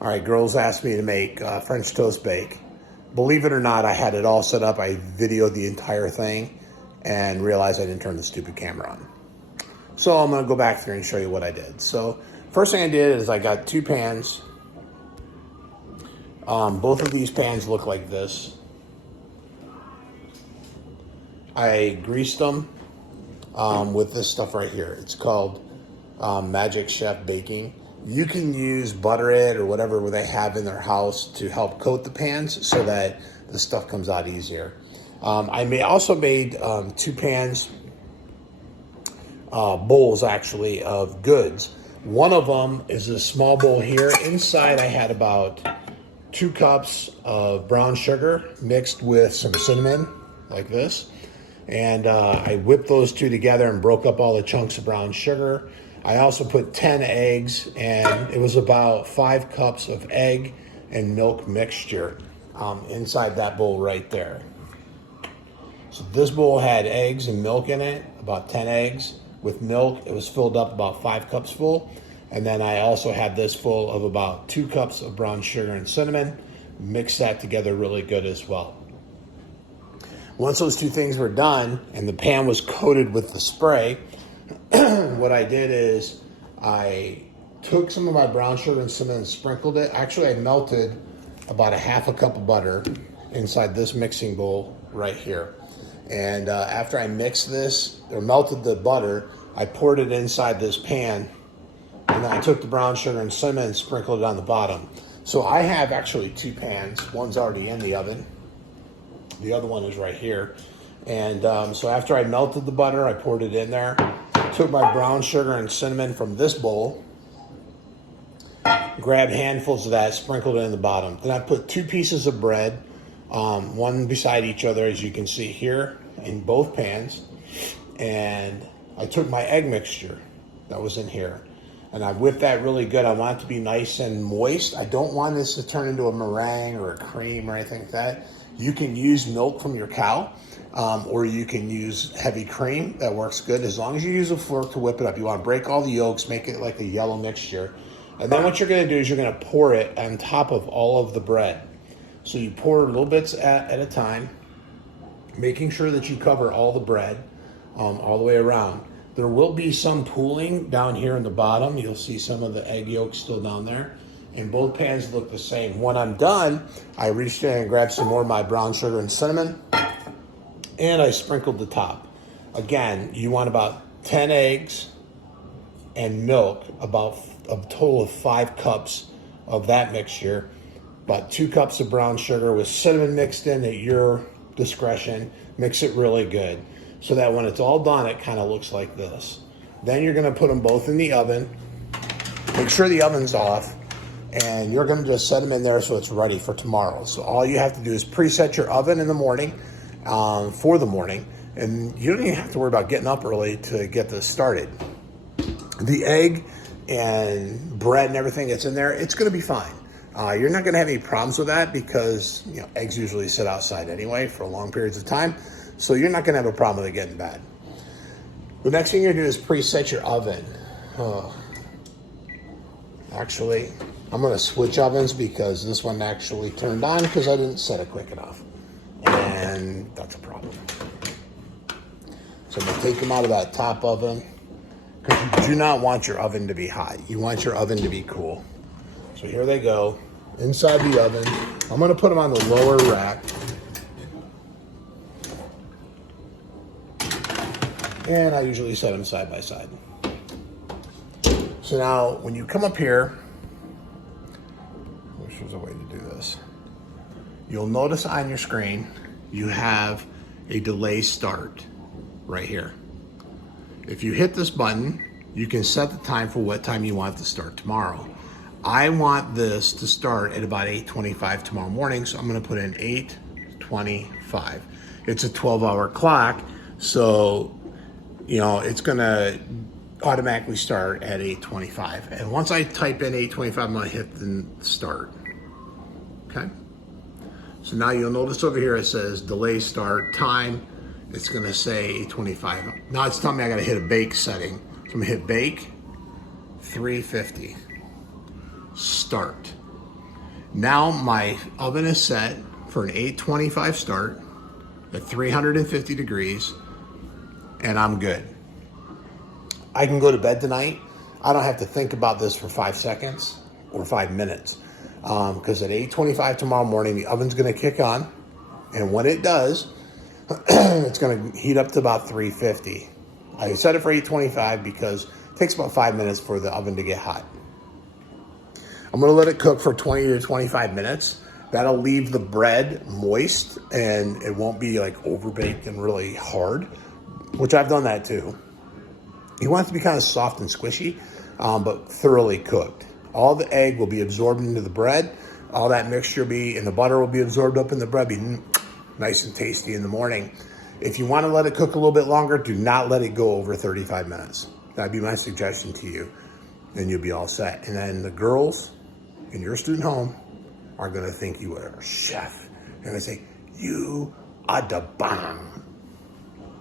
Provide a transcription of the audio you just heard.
All right, girls asked me to make French toast bake. Believe it or not, I had it all set up. I videoed the entire thing and realized I didn't turn the stupid camera on. So I'm gonna go back through and show you what I did. So first thing I did is I got two pans. Both of these pans look like this. I greased them with this stuff right here. It's called Magic Chef Baking. You can use Butter It or whatever they have in their house to help coat the pans so that the stuff comes out easier. I also made two pans, bowls actually, of goods. One of them is a small bowl here. Inside I had about 2 cups of brown sugar mixed with some cinnamon, like this. And I whipped those two together and broke up all the chunks of brown sugar. I also put 10 eggs, and it was about 5 cups of egg and milk mixture inside that bowl right there. So this bowl had eggs and milk in it, about 10 eggs with milk. It was filled up about 5 cups full. And then I also had this full of about 2 cups of brown sugar and cinnamon. Mix that together really good as well. Once those two things were done and the pan was coated with the spray, what I did is I took some of my brown sugar and cinnamon and sprinkled it. Actually, I melted about 1/2 cup of butter inside this mixing bowl right here. And after I mixed this, or melted the butter, I poured it inside this pan. And then I took the brown sugar and cinnamon and sprinkled it on the bottom. So I have actually 2 pans. One's already in the oven. The other one is right here. And so after I melted the butter, I poured it in there. Took my brown sugar and cinnamon from this bowl, grabbed handfuls of that, sprinkled it in the bottom. Then I put 2 pieces of bread, one beside each other, as you can see here, in both pans. And I took my egg mixture that was in here, and I whipped that really good. I want it to be nice and moist. I don't want this to turn into a meringue or a cream or anything like that. You can use milk from your cow, or you can use heavy cream. That works good as long as you use a fork to whip it up. You want to break all the yolks, make it like a yellow mixture. And then what you're going to do is you're going to pour it on top of all of the bread. So you pour little bits at a time, making sure that you cover all the bread all the way around. There will be some pooling down here in the bottom. You'll see some of the egg yolks still down there. And both pans look the same. When I'm done, I reached in and grabbed some more of my brown sugar and cinnamon, and I sprinkled the top. Again, you want about 10 eggs and milk, about a total of 5 cups of that mixture, about 2 cups of brown sugar with cinnamon mixed in at your discretion. Mix it really good so that when it's all done, it kind of looks like this. Then you're going to put them both in the oven. Make sure the oven's off, and you're going to just set them in there so it's ready for tomorrow. So all you have to do is preset your oven in the morning for the morning, and you don't even have to worry about getting up early to get this started. The egg and bread and everything that's in there, it's going to be fine. You're not going to have any problems with that because eggs usually sit outside anyway for long periods of time, so you're not going to have a problem with it getting bad. The next thing you're going to do is preset your oven. Actually, I'm going to switch ovens because this one actually turned on because I didn't set it quick enough. And that's a problem. So I'm going to take them out of that top oven because you do not want your oven to be hot. You want your oven to be cool. So here they go inside the oven. I'm going to put them on the lower rack. And I usually set them side by side. So now when you come up here, I wish there was a way to do this. You'll notice on your screen, you have a delay start right here. If you hit this button, you can set the time for what time you want it to start tomorrow. I want this to start at about 8:25 tomorrow morning, so I'm gonna put in 8:25. It's a 12-hour clock, so it's gonna automatically start at 8:25. And once I type in 8:25, I'm gonna hit the start, okay? So now you'll notice over here it says delay start time. It's gonna say 8:25. Now it's telling me I gotta hit a bake setting. So I'm gonna hit bake, 350, start. Now my oven is set for an 825 start at 350 degrees, and I'm good. I can go to bed tonight. I don't have to think about this for 5 seconds or 5 minutes, because at 8:25 tomorrow morning, the oven's going to kick on, and when it does, it's going to heat up to about 350. I set it for 8:25 because it takes about 5 minutes for the oven to get hot. I'm going to let it cook for 20 to 25 minutes. That'll leave the bread moist, and it won't be like overbaked and really hard, which I've done that too. You want it to be kind of soft and squishy, but thoroughly cooked. All the egg will be absorbed into the bread. All that mixture and the butter will be absorbed up in the bread, be nice and tasty in the morning. If you want to let it cook a little bit longer, do not let it go over 35 minutes. That'd be my suggestion to you. Then you'll be all set. And then the girls in your student home are going to think you are a chef. They're going to say, you are the bomb.